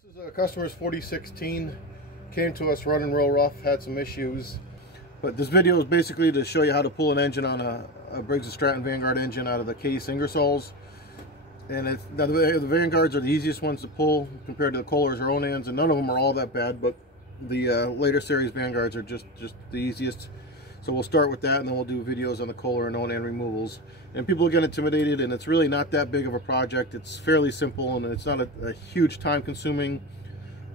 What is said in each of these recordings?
This is a customer's 4016, came to us running real rough, had some issues. But this video is basically to show you how to pull an engine on a Briggs Stratton Vanguard engine out of the Case Ingersolls. And the Vanguards are the easiest ones to pull compared to the Kohlers or Onans, and none of them are all that bad, but the later series Vanguards are just the easiest. So we'll start with that, and then we'll do videos on the Kohler and Onan removals. And people get intimidated, and it's really not that big of a project. It's fairly simple, and it's not a huge time consuming.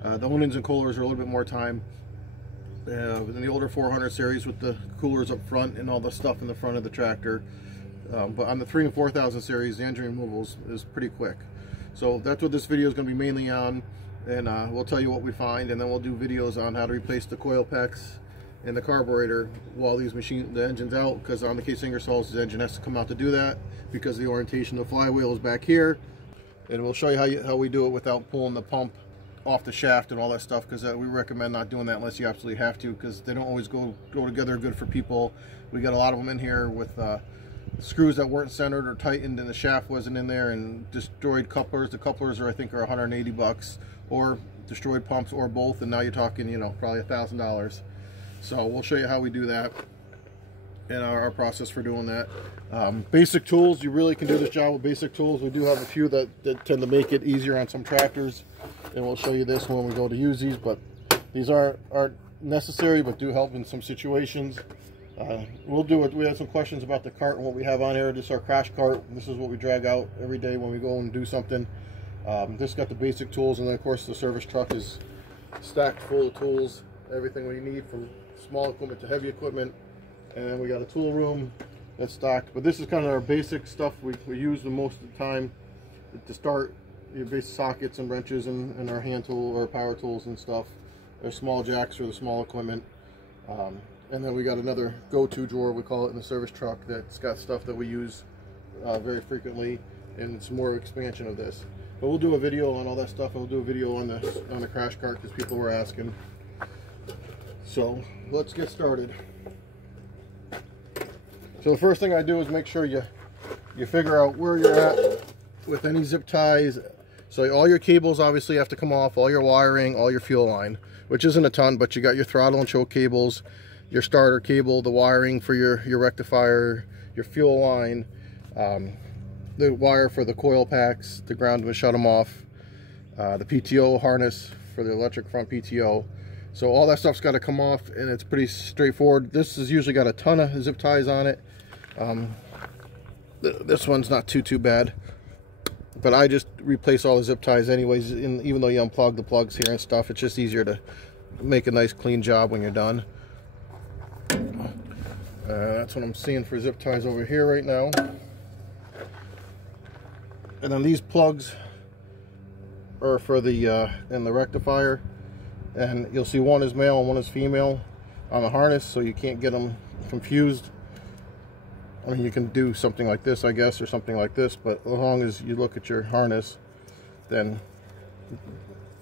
The Onans and Kohlers are a little bit more time. In the older 400 series with the coolers up front and all the stuff in the front of the tractor. But on the 3 and 4000 series, the engine removals is pretty quick. So that's what this video is going to be mainly on, and we'll tell you what we find, and then we'll do videos on how to replace the coil packs and the carburetor while the engine's out, because on the Case Ingersolls, the engine has to come out to do that because the orientation of the flywheel is back here. And we'll show you how we do it without pulling the pump off the shaft and all that stuff, because we recommend not doing that unless you absolutely have to, because they don't always go together good for people. We got a lot of them in here with screws that weren't centered or tightened, and the shaft wasn't in there, and destroyed couplers. The couplers I think are 180 bucks, or destroyed pumps, or both, and now you're talking, you know, probably $1,000. So we'll show you how we do that and our process for doing that. Basic tools, you really can do this job with basic tools. We do have a few that tend to make it easier on some tractors, and we'll show you this when we go to use these, but these aren't necessary, but do help in some situations. We'll do it. We have some questions about the cart and what we have on here. This is our crash cart. This is what we drag out every day when we go and do something. This got the basic tools, and then of course the service truck is stacked full of tools, everything we need from small equipment to heavy equipment. And then we got a tool room that's stocked, but this is kind of our basic stuff we use the most of the time to start. Your basic sockets and wrenches and our hand tool or power tools and stuff. There's small jacks for the small equipment. And then we got another go-to drawer, we call it, in the service truck that's got stuff that we use very frequently, and some more expansion of this. But we'll do a video on all that stuff, and we'll do a video on the crash cart because people were asking. So let's get started. So the first thing I do is make sure you figure out where you're at with any zip ties. So all your cables obviously have to come off, all your wiring, all your fuel line, which isn't a ton, but you got your throttle and choke cables, your starter cable, the wiring for your rectifier, your fuel line, the wire for the coil packs, the ground to shut them off, the PTO harness for the electric front PTO. So all that stuff's got to come off, and it's pretty straightforward. This has usually got a ton of zip ties on it. This one's not too bad, but I just replace all the zip ties anyways, even though you unplug the plugs here and stuff. It's just easier to make a nice clean job when you're done. That's what I'm seeing for zip ties over here right now. And then these plugs are for the in the rectifier, and you'll see one is male and one is female on the harness, so you can't get them confused. I mean, you can do something like this, I guess, or something like this, but as long as you look at your harness, then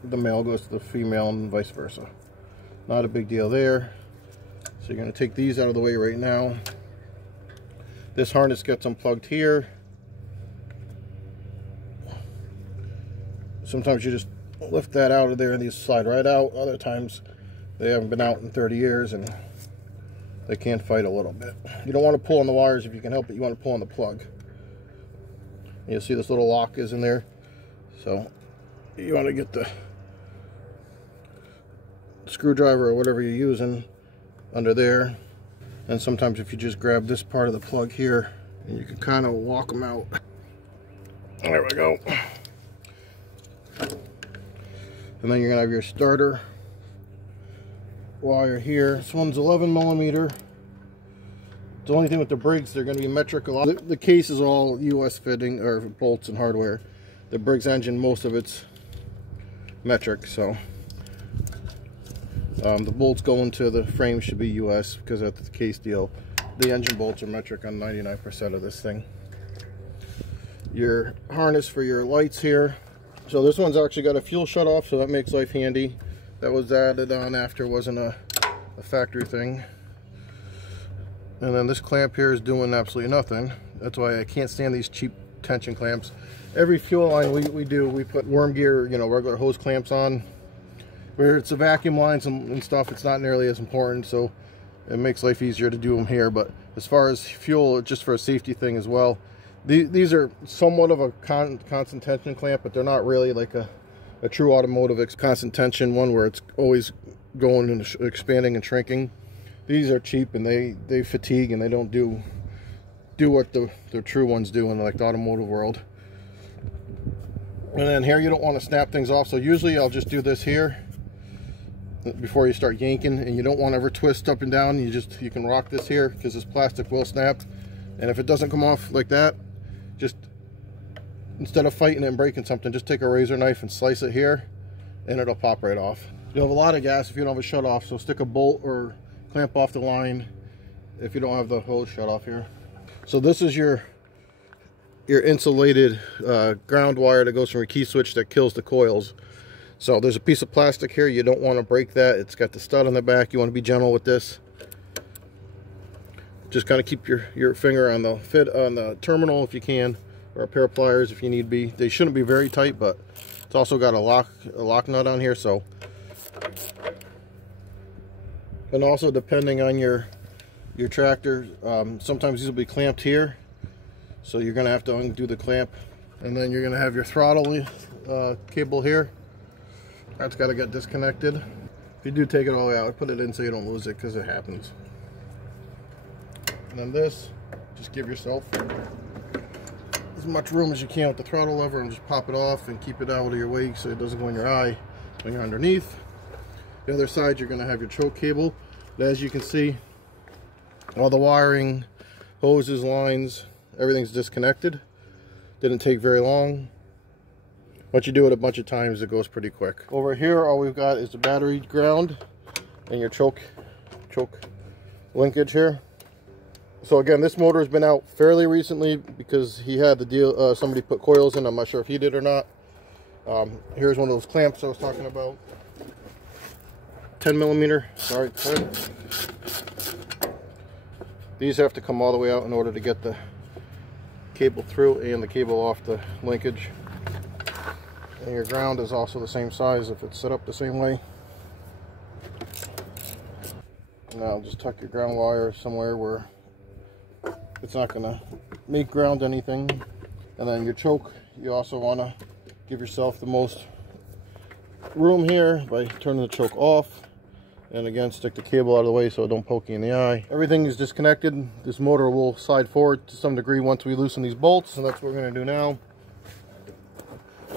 the male goes to the female and vice versa. Not a big deal there. So you're going to take these out of the way right now. This harness gets unplugged here. Sometimes you just lift that out of there and these slide right out. Other times they haven't been out in 30 years and they can't fight a little bit. You don't want to pull on the wires if you can help it. You want to pull on the plug. And you'll see this little lock is in there. So you want to get the screwdriver or whatever you're using under there. And sometimes if you just grab this part of the plug here, and you can kind of walk them out. There we go. And then you're going to have your starter wire here. This one's 11 millimeter. The only thing with the Briggs, they're going to be metric. The case is all US fitting, or bolts and hardware. The Briggs engine, most of it's metric, so the bolts going to the frame should be US because that's the case deal. The engine bolts are metric on 99% of this thing. Your harness for your lights here. So this one's actually got a fuel shut off, so that makes life handy. That was added on after, wasn't a factory thing. And then this clamp here is doing absolutely nothing. That's why I can't stand these cheap tension clamps. Every fuel line we put worm gear, you know, regular hose clamps on. Where it's a vacuum lines and stuff, it's not nearly as important, so it makes life easier to do them here. But as far as fuel, just for a safety thing as well, these are somewhat of a constant tension clamp, but they're not really like a true automotive constant tension one where it's always going and expanding and shrinking. These are cheap and they fatigue and they don't do what the true ones do in like the automotive world. And then here you don't want to snap things off, so usually I'll just do this here before you start yanking, and you don't want to ever twist up and down. You can rock this here because this plastic will snap, and if it doesn't come off like that, just instead of fighting it and breaking something, just take a razor knife and slice it here and it'll pop right off. You'll have a lot of gas if you don't have a shut off, so stick a bolt or clamp off the line if you don't have the hose shut off here. So this is your insulated ground wire that goes from your key switch that kills the coils. So there's a piece of plastic here, you don't want to break that. It's got the stud on the back. You want to be gentle with this. Just kind of keep your finger on the terminal if you can, or a pair of pliers if you need be. They shouldn't be very tight, but it's also got a lock nut on here. So, and also depending on your tractor, sometimes these will be clamped here, so you're going to have to undo the clamp, and then you're going to have your throttle cable here. That's got to get disconnected. If you do take it all the way out, put it in so you don't lose it, because it happens. And then this, just give yourself as much room as you can with the throttle lever and just pop it off and keep it out of your way so it doesn't go in your eye when you're underneath. The other side, you're going to have your choke cable. But as you can see, all the wiring, hoses, lines, everything's disconnected. Didn't take very long. Once you do it a bunch of times, it goes pretty quick. Over here, all we've got is the battery ground and your choke linkage here. So again, this motor has been out fairly recently because he had the deal, somebody put coils in. I'm not sure if he did or not. Here's one of those clamps I was talking about. 10 millimeter, sorry, thread. These have to come all the way out in order to get the cable through and the cable off the linkage. And your ground is also the same size if it's set up the same way. Now just tuck your ground wire somewhere where it's not going to make ground anything. And then your choke, you also want to give yourself the most room here by turning the choke off. And again, stick the cable out of the way so it don't poke you in the eye. Everything is disconnected. This motor will slide forward to some degree once we loosen these bolts, and that's what we're going to do now.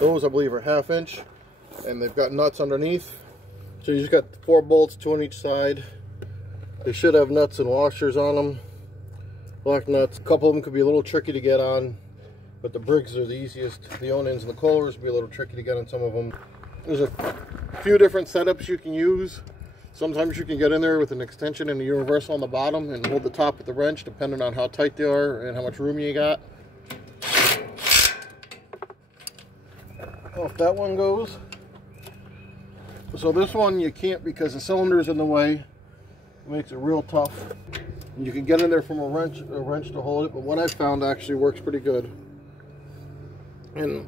Those, I believe, are 1/2 inch, and they've got nuts underneath. So you just got 4 bolts, 2 on each side. They should have nuts and washers on them. Black nuts. A couple of them could be a little tricky to get on, but the Briggs are the easiest. The Onins and the Kohlers will be a little tricky to get on some of them. There's a few different setups you can use. Sometimes you can get in there with an extension and a universal on the bottom and hold the top with the wrench, depending on how tight they are and how much room you got. Off that one goes. So this one you can't because the cylinder's in the way. It makes it real tough. And you can get in there from a wrench to hold it, but what I found actually works pretty good. And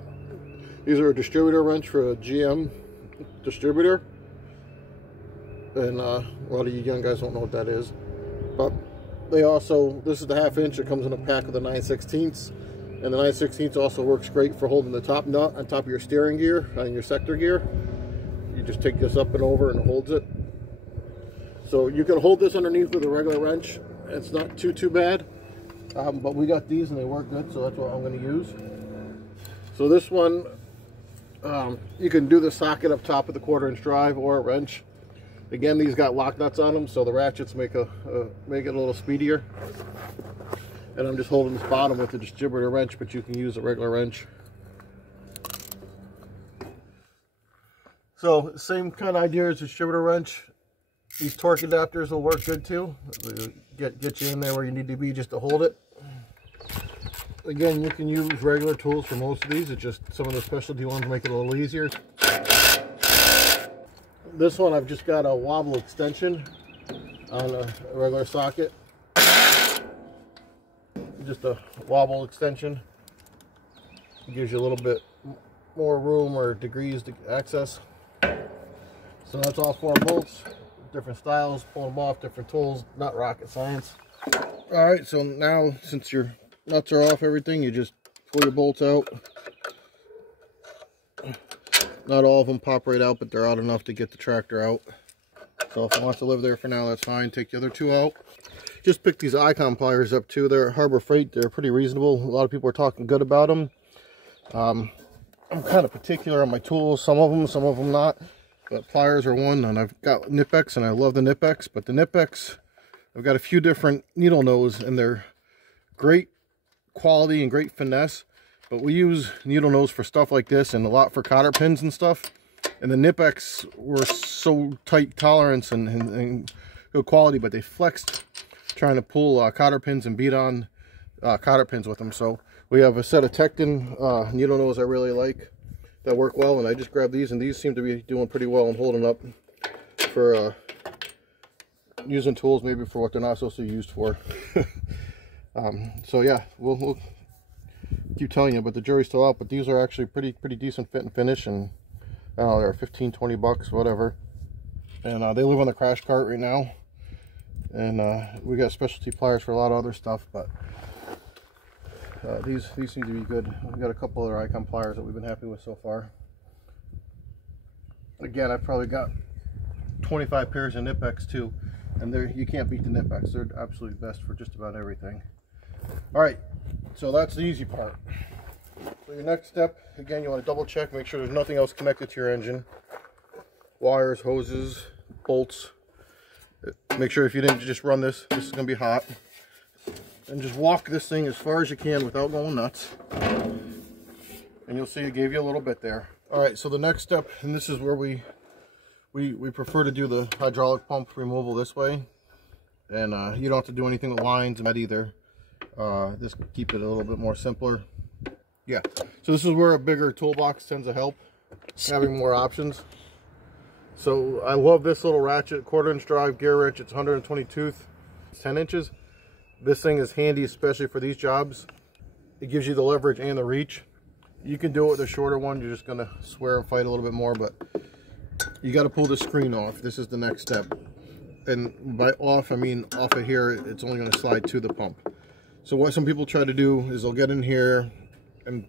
these are a distributor wrench for a GM distributor. And a lot of you young guys don't know what that is. But they also, this is the 1/2 inch. It comes in a pack of the 9/16. And the 9/16 also works great for holding the top nut on top of your steering gear and your sector gear. You just take this up and over and it holds it. So you can hold this underneath with a regular wrench. It's not too bad. But we got these and they work good, so that's what I'm going to use. So this one, you can do the socket up top of the 1/4 inch drive or a wrench. Again, these got lock nuts on them, so the ratchets make it a little speedier. And I'm just holding this bottom with the distributor wrench, but you can use a regular wrench. So same kind of idea as distributor wrench. These torque adapters will work good too. Get you in there where you need to be just to hold it. Again, you can use regular tools for most of these. It's just some of the specialty ones make it a little easier. This one, I've just got a wobble extension on a regular socket. Just a wobble extension. It gives you a little bit more room or degrees to access. So that's all 4 bolts, different styles, pull them off, different tools, not rocket science. All right, so now since your nuts are off everything, you just pull your bolts out. Not all of them pop right out, but they're out enough to get the tractor out. So if it wants to live there for now, that's fine. Take the other 2 out. Just pick these Icon pliers up too. They're Harbor Freight. They're pretty reasonable. A lot of people are talking good about them. I'm kind of particular on my tools. Some of them not. But pliers are one, and I've got Nipex, and I love the Nipex. But the Nipex, I've got a few different needle nose, and they're great quality and great finesse. But we use needle nose for stuff like this, and a lot for cotter pins and stuff. And the Nipex were so tight tolerance and good quality, but they flexed trying to pull cotter pins and beat on cotter pins with them. So we have a set of Tecton needle nose I really like that work well, and I just grabbed these, and these seem to be doing pretty well and holding up for using tools maybe for what they're not supposed to be used for. So yeah, we'll keep telling you, but the jury's still out. But these are actually pretty decent fit and finish, and I don't know, they're 15, 20 bucks, whatever. And they live on the crash cart right now, and we got specialty pliers for a lot of other stuff, but these seem to be good. We've got a couple other Icon pliers that we've been happy with so far. Again, I've probably got 25 pairs of Nipex too, and you can't beat the Nipex. They're absolutely best for just about everything. All right, so that's the easy part. So your next step, again, you want to double check, make sure there's nothing else connected to your engine. Wires, hoses, bolts. Make sure if you didn't just run this is going to be hot. And just walk this thing as far as you can without going nuts. And you'll see it gave you a little bit there. All right, so the next step, and this is where we prefer to do the hydraulic pump removal this way. And you don't have to do anything with lines and that either. Just keep it a little bit more simpler. Yeah, so this is where a bigger toolbox tends to help, having more options. So I love this little ratchet, 1/4 inch drive gear wrench. It's 120 tooth, 10 inches. This thing is handy, especially for these jobs. It gives you the leverage and the reach. You can do it with a shorter one. You're just gonna swear and fight a little bit more, but you got to pull the screen off. This is the next step. And by off, I mean off of here, it's only gonna slide to the pump. So what some people try to do is they'll get in here and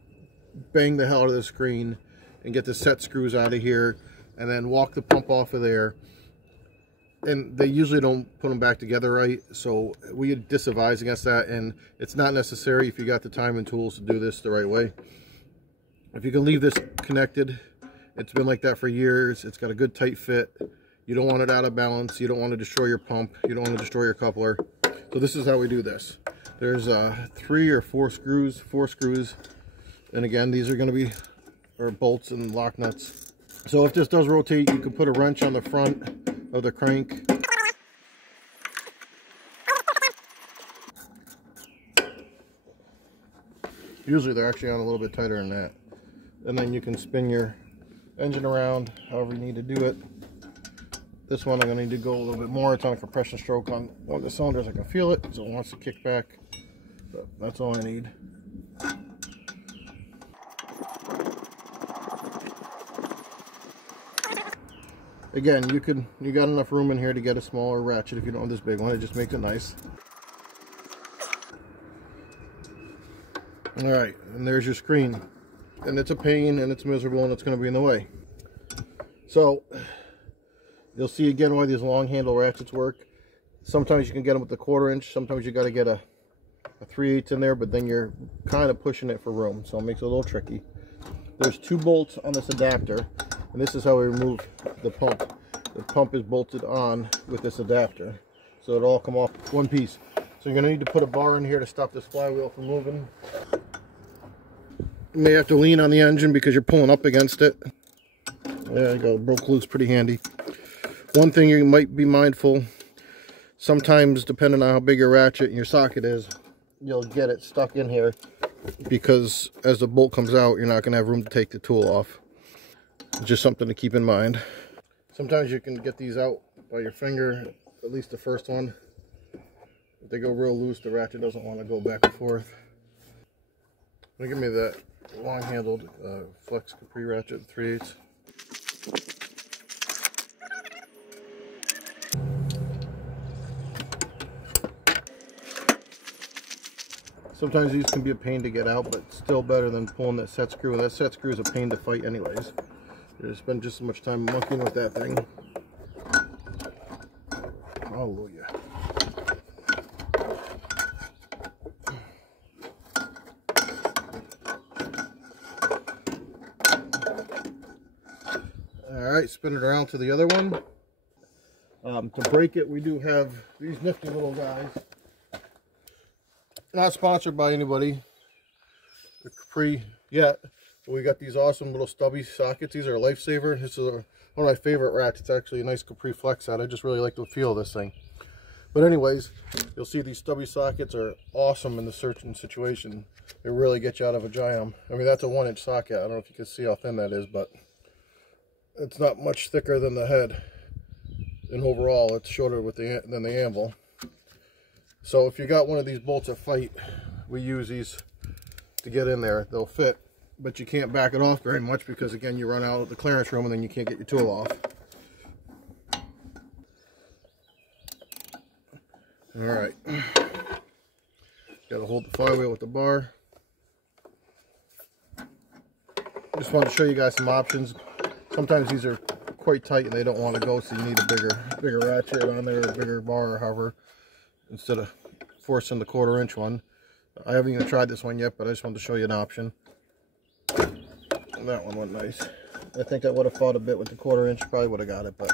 bang the hell out of the screen and get the set screws out of here and then walk the pump off of there, and they usually don't put them back together right. So we disadvise against that, and it's not necessary if you got the time and tools to do this the right way. If you can leave this connected, it's been like that for years, it's got a good tight fit, you don't want it out of balance, you don't want to destroy your pump, you don't want to destroy your coupler. So this is how we do this. There's 3 or 4 screws, and again, these are going to be bolts and lock nuts. So if this does rotate, you can put a wrench on the front of the crank. Usually they're actually on a little bit tighter than that. And then you can spin your engine around however you need to do it. This one I'm going to need to go a little bit more. It's on a compression stroke on one of the cylinders. I can feel it, so it wants to kick back. But that's all I need. Again, you got enough room in here to get a smaller ratchet if you don't have this big one. It just makes it nice. All right, and there's your screen. And it's a pain, and it's miserable, and it's going to be in the way. So you'll see again why these long handle ratchets work. Sometimes you can get them with the 1/4 inch. Sometimes you got to get a 3/8 in there, but then you're kind of pushing it for room, so it makes it a little tricky. There's 2 bolts on this adapter, and this is how we remove the pump. The pump is bolted on with this adapter, so it'll all come off one piece. So you're going to need to put a bar in here to stop this flywheel from moving. You may have to lean on the engine because you're pulling up against it. There you go, broke loose, pretty handy. One thing you might be mindful, sometimes depending on how big your ratchet and your socket is, you'll get it stuck in here because as the bolt comes out, you're not going to have room to take the tool off. Just something to keep in mind. Sometimes you can get these out by your finger, at least the first one. If they go real loose, the ratchet doesn't want to go back and forth. Give me that long-handled flex Capri ratchet 3/8. Sometimes these can be a pain to get out, but still better than pulling that set screw. And that set screw is a pain to fight anyways. You spend just as much time monkeying with that thing. Hallelujah. Alright, spin it around to the other one. To break it, we do have these nifty little guys. Not sponsored by anybody, the Capri yet. But we got these awesome little stubby sockets. These are a lifesaver. This is one of my favorite ratchets. It's actually a nice Capri flex set. I just really like the feel of this thing. But anyways, you'll see these stubby sockets are awesome in the certain situation. They really get you out of a jam. I mean, that's a 1-inch socket. I don't know if you can see how thin that is, but it's not much thicker than the head. And overall, it's shorter with than the anvil. So if you got one of these bolts that fight, we use these to get in there. They'll fit, but you can't back it off very much because, again, you run out of the clearance room and then you can't get your tool off. All right. Got to hold the flywheel with the bar. Just wanted to show you guys some options. Sometimes these are quite tight and they don't want to go, so you need a bigger ratchet on there, a bigger bar or however, instead of forcing the 1/4 inch one. I haven't even tried this one yet, but I just wanted to show you an option. And that one went nice. I think I would have fought a bit with the 1/4 inch, probably would have got it, but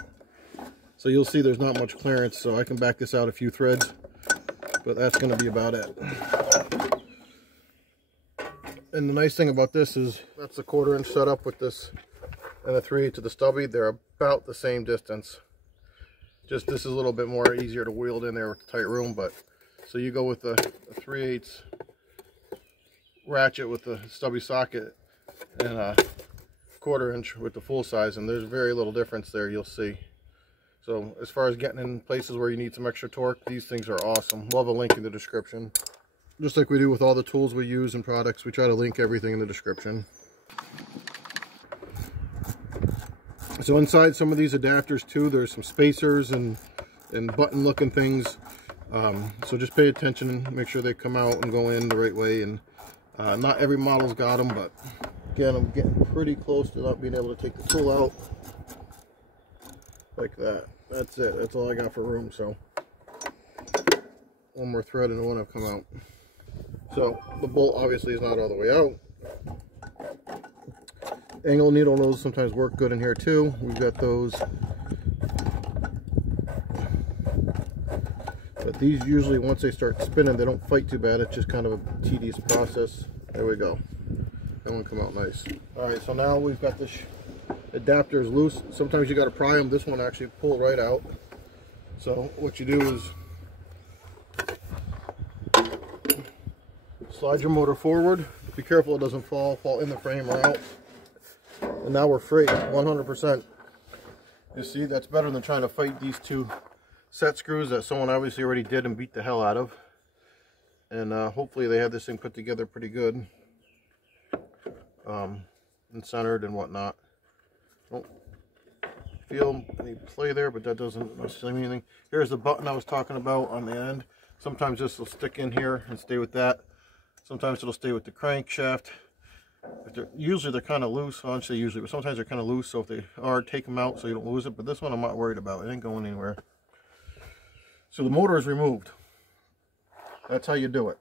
so you'll see there's not much clearance, so I can back this out a few threads, but that's going to be about it. And the nice thing about this is that's the 1/4 inch setup with this and the 3/8 to the stubby. They're about the same distance. Just this is a little bit more easier to wield in there with the tight room, but so you go with the 3/8 ratchet with the stubby socket and a 1/4 inch with the full size, and there's very little difference there, you'll see. So as far as getting in places where you need some extra torque, these things are awesome. We'll have a link in the description. Just like we do with all the tools we use and products, we try to link everything in the description. So inside some of these adapters too, there's some spacers and button looking things. So just pay attention and make sure they come out and go in the right way. And not every model's got them, but again, I'm getting pretty close to not being able to take the tool out like that. That's it. That's all I got for room. So one more thread and it won't have come out. So the bolt obviously is not all the way out. Angle needle nose sometimes work good in here too. We've got those. But these usually, once they start spinning, they don't fight too bad. It's just kind of a tedious process. There we go. That one come out nice. All right, so now we've got this adapter is loose. Sometimes you got to pry them. This one actually pull right out. So what you do is slide your motor forward. Be careful it doesn't fall in the frame or out. And now we're free, 100%. You see, that's better than trying to fight these two set screws that someone obviously already did and beat the hell out of. And hopefully they have this thing put together pretty good. And centered and whatnot. Don't feel any play there, but that doesn't necessarily mean anything. Here's the button I was talking about on the end. Sometimes this will stick in here and stay with that. Sometimes it'll stay with the crankshaft. Usually they're kind of loose. I don't say usually, but sometimes they're kind of loose. So if they are, take them out so you don't lose it. But this one I'm not worried about. It ain't going anywhere. So the motor is removed. That's how you do it.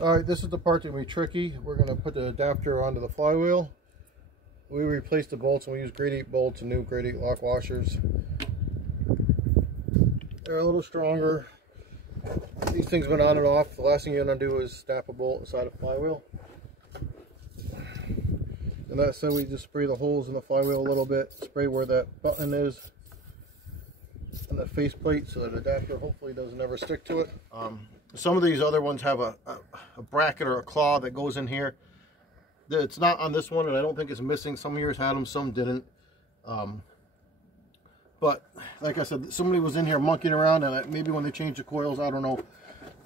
Alright, this is the part that will be tricky. We're going to put the adapter onto the flywheel. We replaced the bolts and we use grade 8 bolts and new grade 8 lock washers. They're a little stronger. These things went on and off. The last thing you're going to do is snap a bolt inside a flywheel. And that said, we just spray the holes in the flywheel a little bit. Spray where that button is and the faceplate so that the adapter hopefully doesn't ever stick to it. Some of these other ones have a bracket or a claw that goes in here. It's not on this one, and I don't think it's missing. Some of yours had them, some didn't. But like I said, somebody was in here monkeying around, and maybe when they changed the coils, I don't know.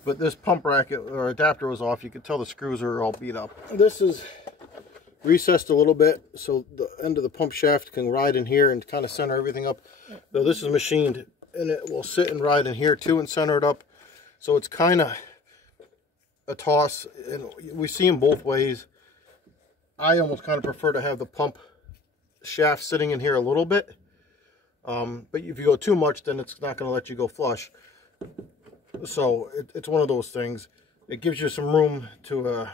But this pump bracket or adapter was off. You could tell the screws are all beat up. This is recessed a little bit, so the end of the pump shaft can ride in here and kind of center everything up. Though this is machined, and it will sit and ride in here too and center it up. So it's kind of a toss, and we see them both ways. I almost kind of prefer to have the pump shaft sitting in here a little bit. But if you go too much, then it's not going to let you go flush. So it's one of those things. It gives you some room to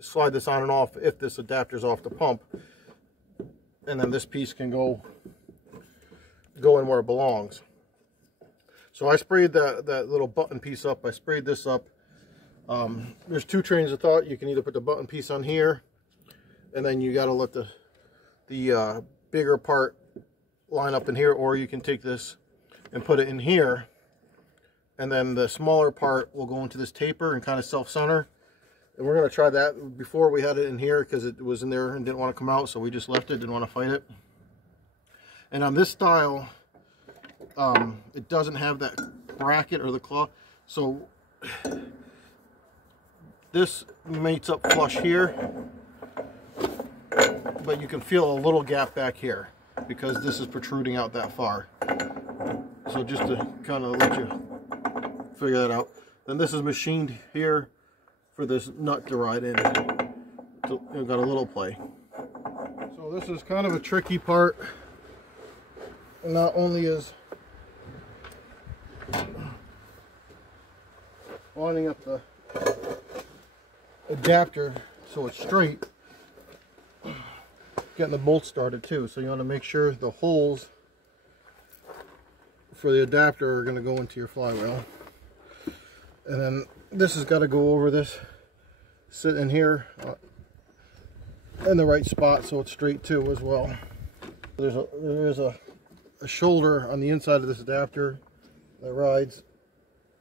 slide this on and off if this adapter's off the pump. And then this piece can go in where it belongs. So I sprayed that little button piece up. I sprayed this up. There's two trains of thought. You can either put the button piece on here, and then you got to let the bigger part line up in here, or you can take this and put it in here, and then the smaller part will go into this taper and kind of self-center. And we're going to try that. Before we had it in here because it was in there and didn't want to come out, so we just left it, didn't want to fight it. And on this style, it doesn't have that bracket or the claw, so this mates up flush here, but you can feel a little gap back here because this is protruding out that far. So just to kind of let you figure that out. Then this is machined here for this nut to ride in. So you've got a little play. So this is kind of a tricky part. Not only is lining up the adapter so it's straight, getting the bolts started too. So you want to make sure the holes for the adapter are going to go into your flywheel. And then this has got to go over this, sit in here in the right spot so it's straight too as well. There is a shoulder on the inside of this adapter that rides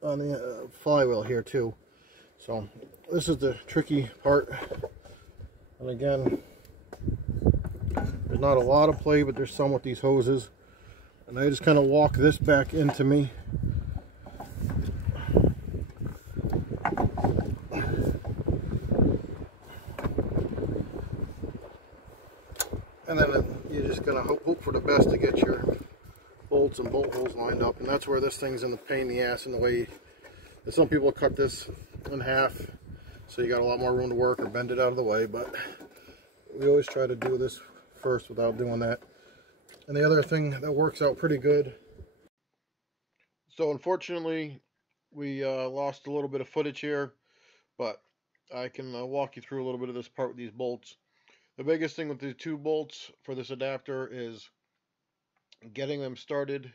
on the flywheel here too. So this is the tricky part. And again, there's not a lot of play, but there's some with these hoses. And I just kind of walk this back into me. And then you're just going to hope for the best to get your bolts and bolt holes lined up. And that's where this thing's in the pain in the ass in the way. And some people cut this in half, so you got a lot more room to work, or bend it out of the way. But we always try to do this first without doing that. And the other thing that works out pretty good. So unfortunately, we lost a little bit of footage here, but I can walk you through a little bit of this part with these bolts. The biggest thing with the two bolts for this adapter is getting them started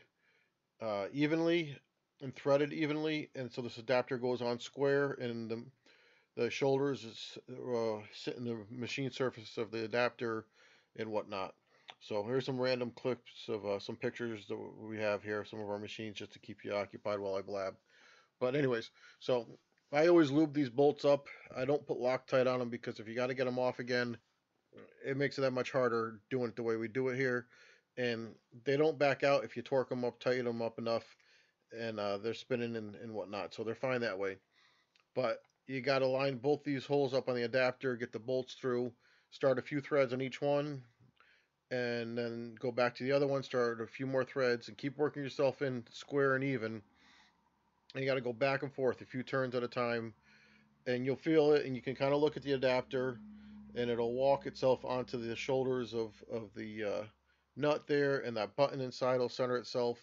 evenly and threaded evenly, and so this adapter goes on square, and the shoulders sit in the machine surface of the adapter and whatnot. So here's some random clips of some pictures that we have here, some of our machines, just to keep you occupied while I blab. But anyways, so I always lube these bolts up. I don't put Loctite on them because if you got to get them off again, it makes it that much harder doing it the way we do it here. And they don't back out if you torque them up, tighten them up enough, and they're spinning and whatnot. So they're fine that way. But you got to line both these holes up on the adapter, get the bolts through, start a few threads on each one, and then go back to the other one, start a few more threads, and keep working yourself in square and even. And you got to go back and forth a few turns at a time, and you'll feel it, and you can kind of look at the adapter, and it'll walk itself onto the shoulders of the nut there, and that button inside will center itself,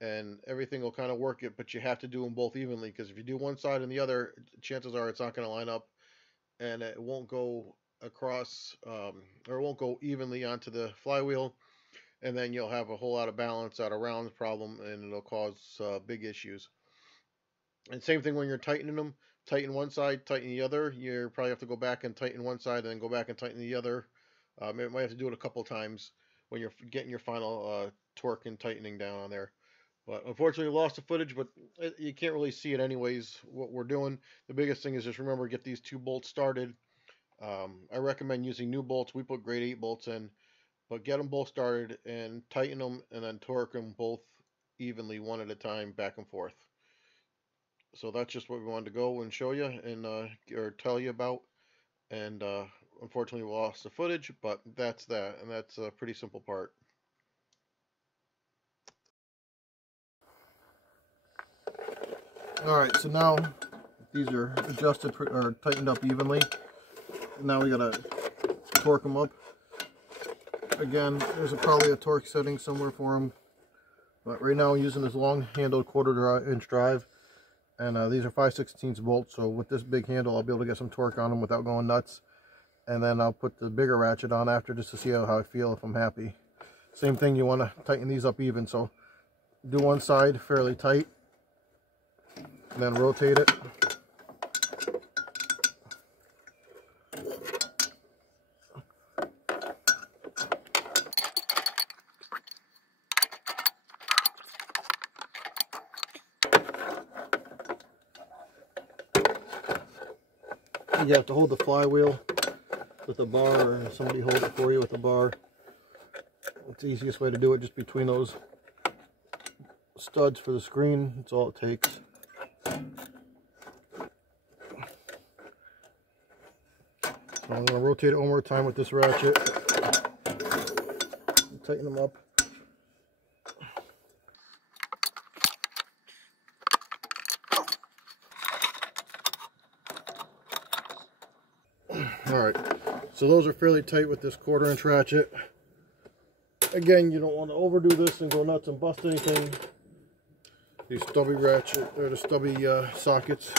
and everything will kind of work it, but you have to do them both evenly, because if you do one side and the other, chances are it's not going to line up, and it won't go across, or it won't go evenly onto the flywheel, and then you'll have a whole lot of balance out of rounds problem, and it'll cause big issues. And same thing when you're tightening them. Tighten one side, tighten the other. You probably have to go back and tighten one side, and then go back and tighten the other. You might have to do it a couple times when you're getting your final torque and tightening down on there. But unfortunately, we lost the footage, but you can't really see it anyways, what we're doing. The biggest thing is just remember, get these 2 bolts started. I recommend using new bolts. We put grade 8 bolts in, but get them both started and tighten them and then torque them both evenly, one at a time, back and forth. So that's just what we wanted to go and show you and or tell you about. And unfortunately, we lost the footage, but that's that, and that's a pretty simple part. All right, so now these are adjusted or tightened up evenly. Now we gotta torque them up. Again, there's probably a torque setting somewhere for them, but right now I'm using this long handled 1/4 inch drive, and these are 5/16 bolts. So with this big handle, I'll be able to get some torque on them without going nuts. And then I'll put the bigger ratchet on after just to see how I feel, if I'm happy. Same thing, you want to tighten these up even. So do one side fairly tight, and then rotate it. You have to hold the flywheel with a bar, or somebody hold it for you with a bar. It's the easiest way to do it, just between those studs for the screen. That's all it takes. So I'm going to rotate it one more time with this ratchet. Tighten them up. Alright, so those are fairly tight with this 1/4 inch ratchet. Again, you don't want to overdo this and go nuts and bust anything. These stubby ratchet, or the stubby sockets.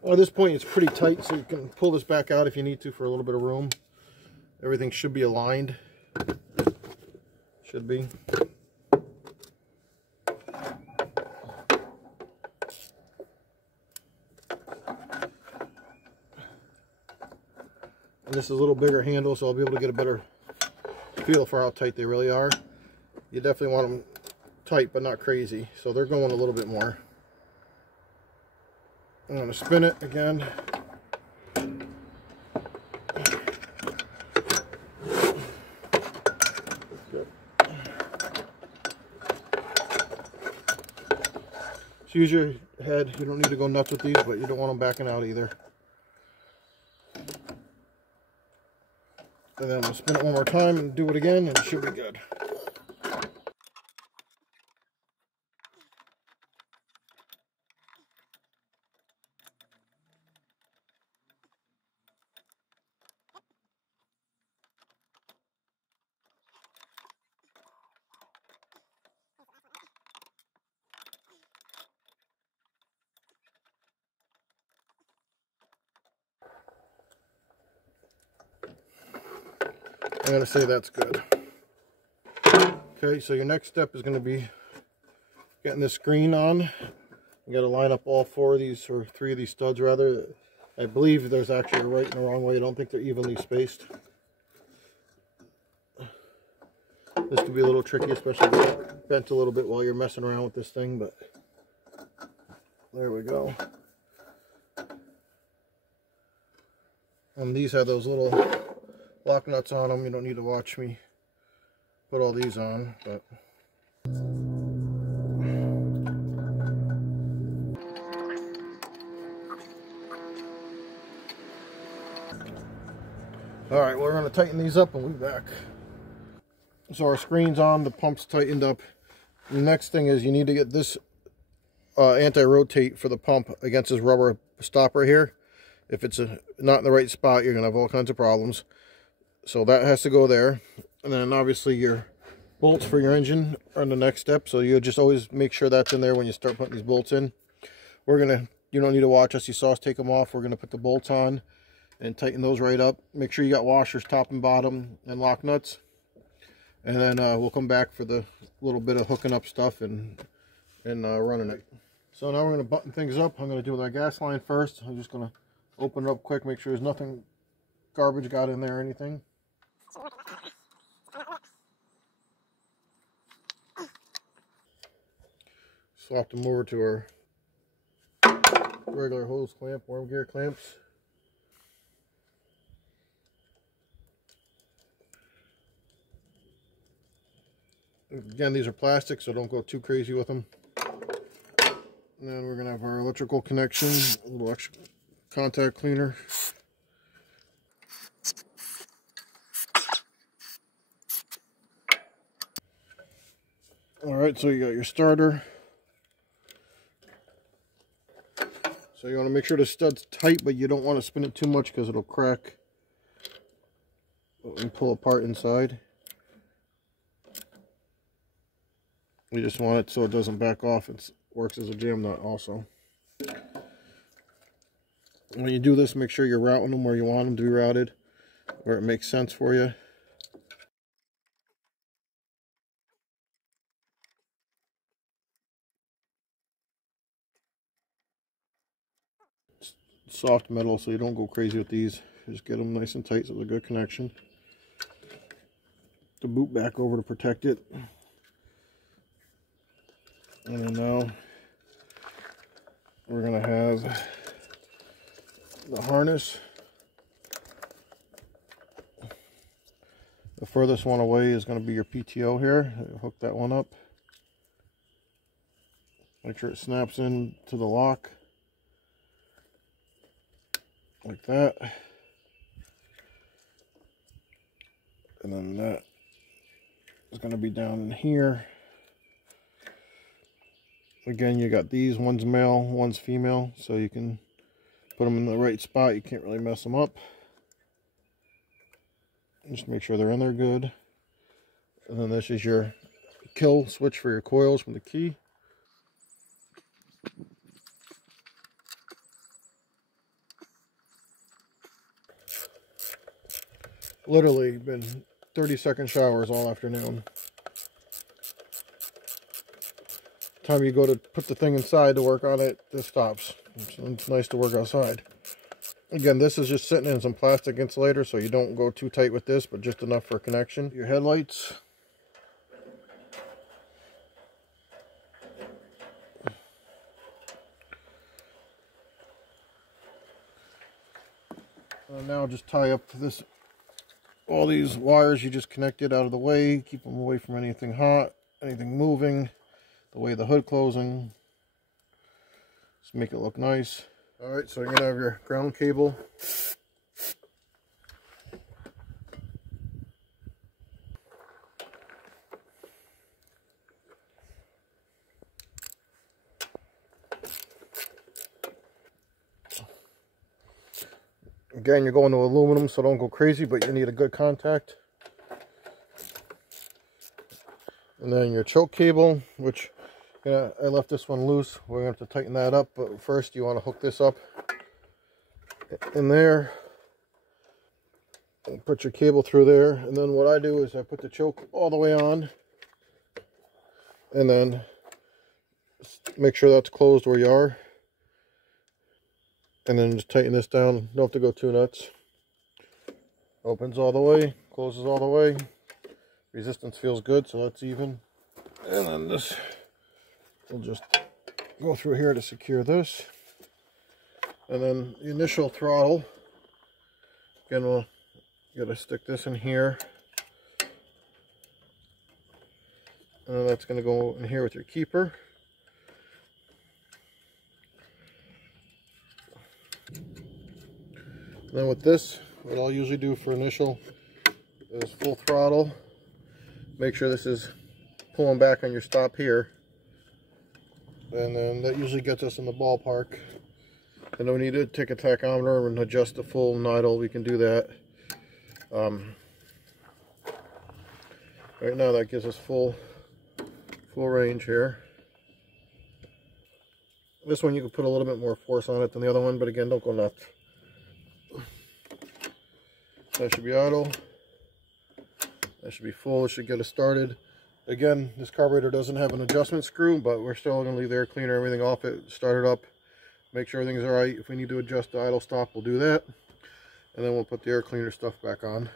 Well, at this point it's pretty tight, so you can pull this back out if you need to for a little bit of room. Everything should be aligned. Should be. And this is a little bigger handle, so I'll be able to get a better feel for how tight they really are. You definitely want them tight, but not crazy. So they're going a little bit more. I'm going to spin it again. So use your head. You don't need to go nuts with these, but you don't want them backing out either. And then we'll spin it one more time and do it again, and it should be good. I'm going to say that's good. Okay, so your next step is going to be getting the screen on. You got to line up all 4 of these, or 3 of these studs rather. I believe there's actually a right and a wrong way. I don't think they're evenly spaced. This could be a little tricky, especially if it's bent a little bit while you're messing around with this thing, but there we go. And these have those little lock nuts on them. You don't need to watch me put all these on, but alright, we're going to tighten these up and we'll be back. So our screen's on, the pump's tightened up. The next thing is you need to get this anti-rotate for the pump against this rubber stopper here. If it's not in the right spot, you're going to have all kinds of problems. So that has to go there. And then obviously your bolts for your engine are the next step. So you just always make sure that's in there when you start putting these bolts in. You don't need to watch us. You saw us take them off. We're going to put the bolts on and tighten those right up. Make sure you got washers top and bottom and lock nuts. And then we'll come back for the little bit of hooking up stuff and running it. So now we're going to button things up. I'm going to do our gas line first. I'm just going to open it up quick, make sure there's nothing garbage got in there or anything. swap them over to our regular hose clamp, worm gear clamps. Again, these are plastic, so don't go too crazy with them. And then we're going to have our electrical connection, a little extra contact cleaner. Alright, so you got your starter. So you want to make sure the stud's tight, but you don't want to spin it too much because it'll crack and pull apart inside. You just want it so it doesn't back off. It works as a jam nut also. When you do this, make sure you're routing them where you want them to be routed, where it makes sense for you. Soft metal, so you don't go crazy with these. Just get them nice and tight so they're a good connection. The boot back over to protect it. And then now we're going to have the harness. The furthest one away is going to be your PTO here. Hook that one up. Make sure it snaps in to the lock. Like that. And then that is going to be down in here. Again, you got these, one's male, one's female, so you can put them in the right spot. You can't really mess them up. Just make sure they're in there good. And then this is your kill switch for your coils from the key. Literally been 30-second showers all afternoon. Time you go to put the thing inside to work on it, this stops. So it's nice to work outside. Again, this is just sitting in some plastic insulator, so you don't go too tight with this, but just enough for connection. Your headlights. Now just tie up this, all these wires you just connected out of the way. Keep them away from anything hot, anything moving. The way the hood closing, just make it look nice. All right, so you're gonna have your ground cable. Again, you're going to aluminum, so don't go crazy, but you need a good contact. And then your choke cable, which I left this one loose. We're going to have to tighten that up, but first you want to hook this up in there and put your cable through there. And then what I do is I put the choke all the way on and then make sure that's closed where you are, and then just tighten this down. Don't have to go too nuts. Opens all the way, closes all the way. Resistance feels good, so that's even. And then this, we'll just go through here to secure this. And then the initial throttle, again, we'll gotta stick this in here. And then that's gonna go in here with your keeper. And then with this, what I'll usually do for initial is full throttle. Make sure this is pulling back on your stop here. And then that usually gets us in the ballpark. And then we need to take a tachometer and adjust the full idle. We can do that. Right now that gives us full range here. This one you can put a little bit more force on it than the other one, but again, don't go nuts. That should be idle. That should be full. It should get us started. Again, this carburetor doesn't have an adjustment screw, but we're still going to leave the air cleaner, everything off it, start it up, make sure everything's alright. If we need to adjust the idle stop, we'll do that. And then we'll put the air cleaner stuff back on.